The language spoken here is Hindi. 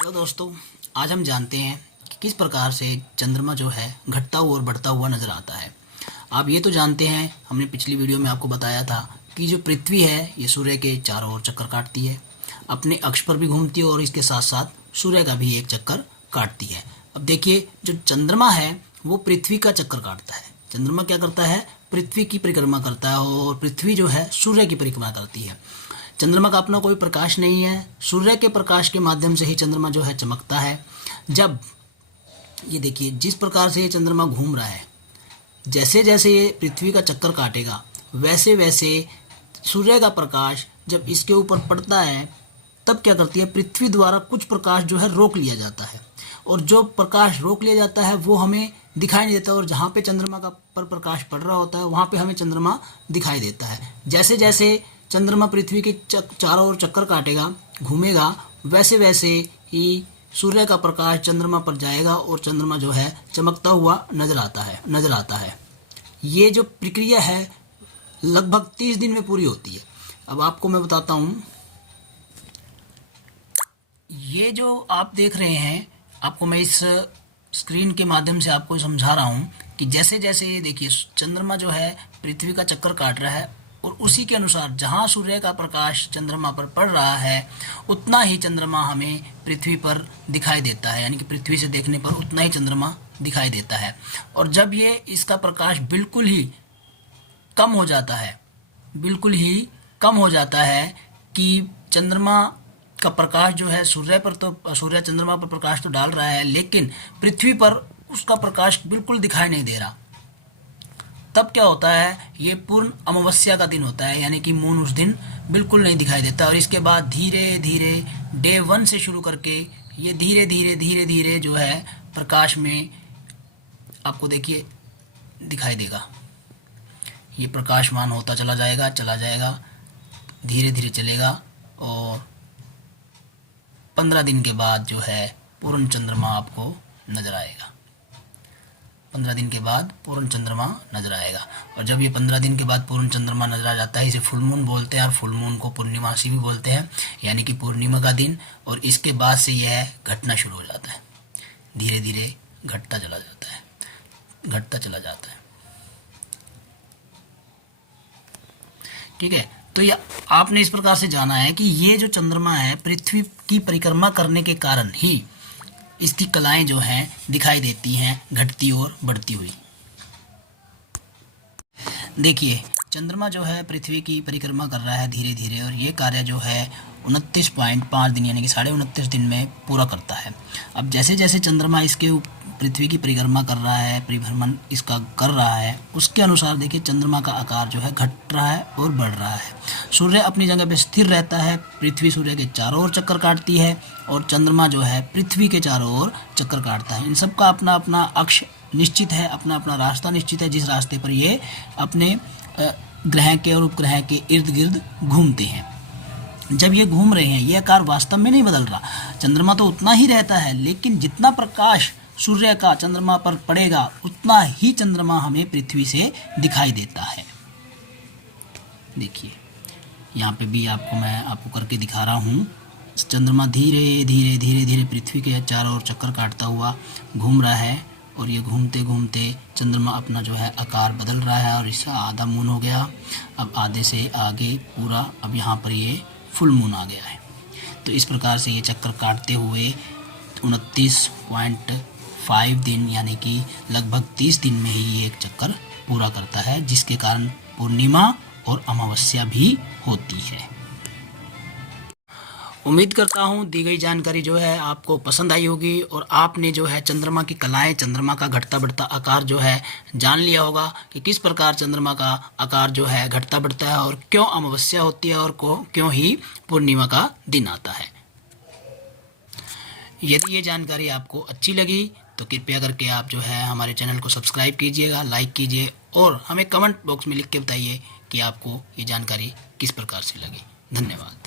हेलो दोस्तों, आज हम जानते हैं कि किस प्रकार से चंद्रमा जो है घटता हुआ और बढ़ता हुआ नज़र आता है। आप ये तो जानते हैं, हमने पिछली वीडियो में आपको बताया था कि जो पृथ्वी है ये सूर्य के चारों ओर चक्कर काटती है, अपने अक्ष पर भी घूमती है और इसके साथ साथ सूर्य का भी एक चक्कर काटती है। अब देखिए, जो चंद्रमा है वो पृथ्वी का चक्कर काटता है। चंद्रमा क्या करता है? पृथ्वी की परिक्रमा करता है और पृथ्वी जो है सूर्य की परिक्रमा करती है। चंद्रमा का अपना कोई प्रकाश नहीं है, सूर्य के प्रकाश के माध्यम से ही चंद्रमा जो है चमकता है। जब ये देखिए, जिस प्रकार से ये चंद्रमा घूम रहा है, जैसे जैसे ये पृथ्वी का चक्कर काटेगा वैसे वैसे सूर्य का प्रकाश जब इसके ऊपर पड़ता है तब क्या करती है, पृथ्वी द्वारा कुछ प्रकाश जो है रोक लिया जाता है और जो प्रकाश रोक लिया जाता है वो हमें दिखाई नहीं देता और जहाँ पे चंद्रमा का पर प्रकाश पड़ रहा होता है वहाँ पे हमें चंद्रमा दिखाई देता है। जैसे जैसे चंद्रमा पृथ्वी के चारों ओर चक्कर काटेगा, घूमेगा, वैसे वैसे ही सूर्य का प्रकाश चंद्रमा पर जाएगा और चंद्रमा जो है चमकता हुआ नजर आता है। ये जो प्रक्रिया है लगभग 30 दिन में पूरी होती है। अब आपको मैं बताता हूँ, ये जो आप देख रहे हैं, आपको मैं इस स्क्रीन के माध्यम से आपको समझा रहा हूँ कि जैसे जैसे ये देखिए चंद्रमा जो है पृथ्वी का चक्कर काट रहा है और उसी के अनुसार जहाँ सूर्य का प्रकाश चंद्रमा पर पड़ रहा है उतना ही चंद्रमा हमें पृथ्वी पर दिखाई देता है, यानी कि पृथ्वी से देखने पर उतना ही चंद्रमा दिखाई देता है। और जब ये इसका प्रकाश बिल्कुल ही कम हो जाता है कि चंद्रमा का प्रकाश जो है सूर्य चंद्रमा पर प्रकाश तो डाल रहा है लेकिन पृथ्वी पर उसका प्रकाश बिल्कुल दिखाई नहीं दे रहा, तब क्या होता है, ये पूर्ण अमावस्या का दिन होता है, यानी कि मून उस दिन बिल्कुल नहीं दिखाई देता। और इसके बाद धीरे धीरे डे 1 से शुरू करके ये धीरे धीरे जो है प्रकाश में आपको देखिए दिखाई देगा। ये प्रकाशमान होता चला जाएगा, धीरे धीरे चलेगा और 15 दिन के बाद जो है पूर्ण चंद्रमा आपको नजर आएगा। 15 दिन के बाद पूर्ण चंद्रमा नजर आएगा और जब ये 15 दिन के बाद पूर्ण चंद्रमा नजर आ जाता है, इसे फुल मून बोलते हैं और फुल मून को पूर्णिमासी भी बोलते हैं, यानी कि पूर्णिमा का दिन। और इसके बाद से यह घटना शुरू हो जाता है, धीरे धीरे घटता चला जाता है। ठीक है, तो ये आपने इस प्रकार से जाना है कि ये जो चंद्रमा है पृथ्वी की परिक्रमा करने के कारण ही इसकी कलाएं जो हैं दिखाई देती हैं घटती और बढ़ती हुई। देखिए, चंद्रमा जो है पृथ्वी की परिक्रमा कर रहा है धीरे धीरे और ये कार्य जो है 29.5 दिन यानी कि 29.5 दिन में पूरा करता है। अब जैसे जैसे चंद्रमा इसके पृथ्वी की परिक्रमा कर रहा है, परिभ्रमण इसका कर रहा है, उसके अनुसार देखिए चंद्रमा का आकार जो है घट रहा है और बढ़ रहा है। सूर्य अपनी जगह पे स्थिर रहता है, पृथ्वी सूर्य के चारों ओर चक्कर काटती है और चंद्रमा जो है पृथ्वी के चारों ओर चक्कर काटता है। इन सब का अपना अपना अक्ष निश्चित है, अपना अपना रास्ता निश्चित है, जिस रास्ते पर ये अपने ग्रह के और उपग्रह के इर्द गिर्द घूमते हैं। जब ये घूम रहे हैं, ये आकार वास्तव में नहीं बदल रहा, चंद्रमा तो उतना ही रहता है, लेकिन जितना प्रकाश सूर्य का चंद्रमा पर पड़ेगा उतना ही चंद्रमा हमें पृथ्वी से दिखाई देता है। देखिए, यहाँ पे भी मैं आपको करके दिखा रहा हूँ। चंद्रमा धीरे धीरे पृथ्वी के चारों ओर चक्कर काटता हुआ घूम रहा है और ये घूमते घूमते चंद्रमा अपना जो है आकार बदल रहा है और इसका आधा मून हो गया। अब आधे से आगे पूरा, अब यहाँ पर ये फुल मून आ गया है। तो इस प्रकार से ये चक्कर काटते हुए 29.5 दिन यानी कि लगभग 30 दिन में ही ये एक चक्कर पूरा करता है, जिसके कारण पूर्णिमा और अमावस्या भी होती है। उम्मीद करता हूँ दी गई जानकारी जो है आपको पसंद आई होगी और आपने जो है चंद्रमा की कलाएं, चंद्रमा का घटता बढ़ता आकार जो है जान लिया होगा कि किस प्रकार चंद्रमा का आकार जो है घटता बढ़ता है और क्यों अमावस्या होती है और क्यों ही पूर्णिमा का दिन आता है। यदि ये जानकारी आपको अच्छी लगी तो कृपया करके आप जो है हमारे चैनल को सब्सक्राइब कीजिएगा, लाइक कीजिए और हमें कमेंट बॉक्स में लिख के बताइए कि आपको ये जानकारी किस प्रकार से लगी। धन्यवाद।